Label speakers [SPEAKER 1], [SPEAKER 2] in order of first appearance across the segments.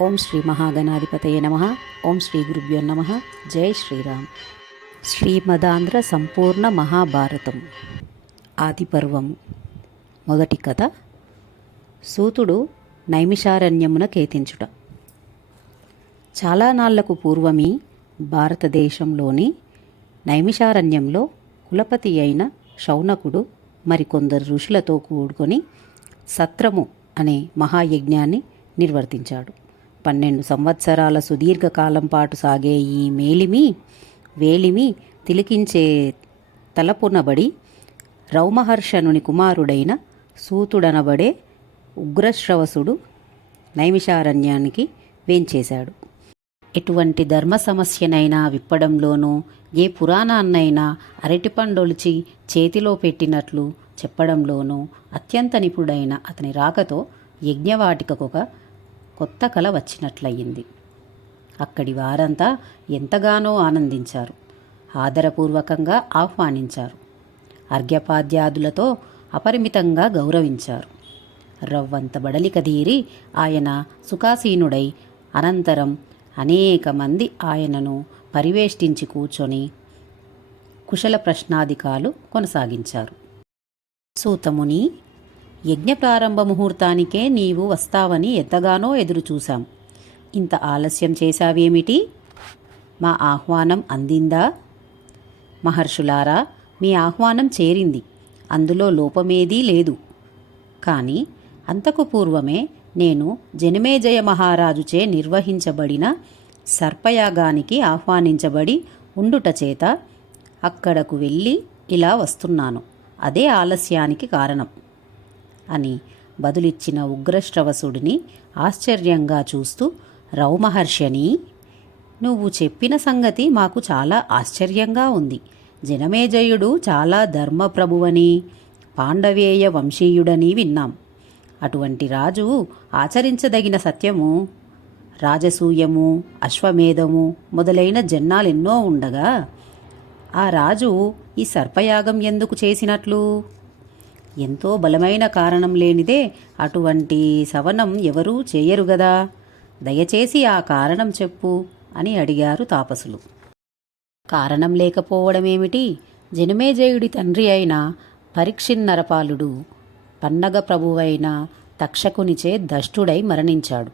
[SPEAKER 1] ఓం శ్రీ మహాగణాధిపతయ నమ. ఓం శ్రీ గురుభ్యో నమ. జై శ్రీరామ్. శ్రీమదాంధ్ర సంపూర్ణ మహాభారతం. ఆదిపర్వం. మొదటి కథ. సూతుడు నైమిషారణ్యమున కేతించుట. చాలా నాళ్ళకు పూర్వమి భారతదేశంలోని నైమిషారణ్యంలో కులపతి అయిన శౌనకుడు మరికొందరు ఋషులతో కూడుకొని సత్రము అనే మహాయజ్ఞాన్ని నిర్వర్తించాడు. పన్నెండు సంవత్సరాల సుదీర్ఘకాలం పాటు సాగే ఈ మేలిమి వేలిమి తిలికించే తలపునబడి రౌమహర్షణుని కుమారుడైన సూతుడనబడే ఉగ్రశ్రవసుడు నైమిషారణ్యానికి వేంచేశాడు. ఎటువంటి ధర్మ సమస్యనైనా విప్పడంలోనూ ఏ పురాణాన్నైనా అరటిపండొలిచి చేతిలో పెట్టినట్లు చెప్పడంలోనూ అత్యంత నిపుడైన అతని రాకతో యజ్ఞవాటికకొక కొత్త కళ వచ్చినట్లయింది. అక్కడి వారంతా ఎంతగానో ఆనందించారు. ఆదరపూర్వకంగా ఆహ్వానించారు. అర్ఘ్యపాద్యాదులతో అపరిమితంగా గౌరవించారు. రవ్వంత బడలిక తీరి ఆయన సుఖాసీనుడై అనంతరం అనేక మంది ఆయనను పరివేష్టించి కూర్చొని కుశల ప్రశ్నాధికాలు కొనసాగించారు. సూతముని యజ్ఞ ప్రారంభ ముహూర్తానికే నీవు వస్తావని ఎంతగానో ఎదురుచూశాం. ఇంత ఆలస్యం చేశావేమిటి? మా ఆహ్వానం అందిందా? మహర్షులారా మీ ఆహ్వానం చేరింది. అందులో లోపమేదీ లేదు. కానీ అంతకు పూర్వమే నేను జనమేజయ మహారాజుచే నిర్వహించబడిన సర్పయాగానికి ఆహ్వానించబడి ఉండుట చేత అక్కడకు వెళ్ళి ఇలా వస్తున్నాను. అదే ఆలస్యానికి కారణం. అని బదులిచ్చిన ఉగ్రశ్రవసుడిని ఆశ్చర్యంగా చూస్తూ రౌమహర్షని నువ్వు చెప్పిన సంగతి మాకు చాలా ఆశ్చర్యంగా ఉంది. జనమేజయుడు చాలా ధర్మప్రభువని పాండవేయ వంశీయుడని విన్నాం. అటువంటి రాజు ఆచరించదగిన సత్యము రాజసూయము అశ్వమేధము మొదలైన జన్నాలెన్నో ఉండగా ఆ రాజు ఈ సర్పయాగం ఎందుకు చేసినట్లు? ఎంతో బలమైన కారణం లేనిదే అటువంటి సవనం ఎవరూ చేయరు గదా. దయచేసి ఆ కారణం చెప్పు అని అడిగారు తాపసులు. కారణం లేకపోవడమేమిటి? జనమేజయుడి తండ్రి అయిన పరీక్షిన్నరపాలుడు పన్నగ ప్రభువైన తక్షకునిచే దష్టుడై మరణించాడు.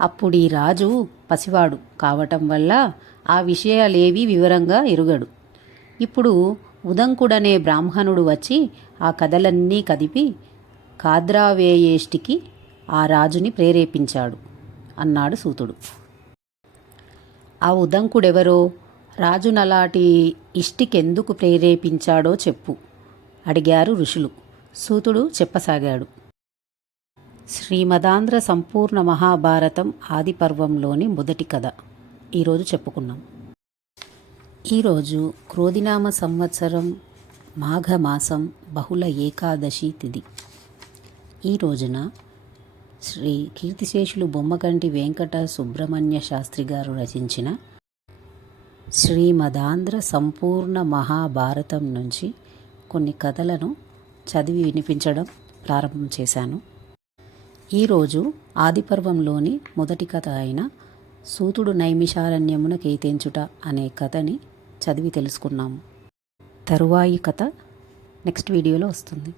[SPEAKER 1] అప్పుడీ రాజు పసివాడు కావటం వల్ల ఆ విషయాలేవీ వివరంగా ఎరుగడు. ఇప్పుడు ఉదంకుడనే బ్రాహ్మణుడు వచ్చి ఆ కథలన్నీ కదిపి కాద్రావేయేష్టికి ఆ రాజుని ప్రేరేపించాడు అన్నాడు సూతుడు. ఆ ఉదంకుడెవరో? రాజునలాటి ఇష్టికెందుకు ప్రేరేపించాడో చెప్పు అడిగారు ఋషులు. సూతుడు చెప్పసాగాడు. శ్రీమదాంధ్ర సంపూర్ణ మహాభారతం ఆదిపర్వంలోని మొదటి కథ. ఈరోజు చెప్పుకున్నాం. ఈరోజు క్రోధినామ సంవత్సరం మాఘమాసం బహుళ ఏకాదశి తిథి ఈ రోజున శ్రీ కీర్తిశేషులు బొమ్మకంటి వెంకట సుబ్రహ్మణ్య శాస్త్రి గారు రచించిన శ్రీమదాంధ్ర సంపూర్ణ మహాభారతం నుంచి కొన్ని కథలను చదివి వినిపించడం ప్రారంభం చేశాను. ఈరోజు ఆదిపర్వంలోని మొదటి కథ అయిన సూతుడు నైమిషారణ్యమున కేతెంచుట అనే కథని చదివి తెలుసుకున్నాము. తరువాయి కథ నెక్స్ట్ వీడియోలో వస్తుంది.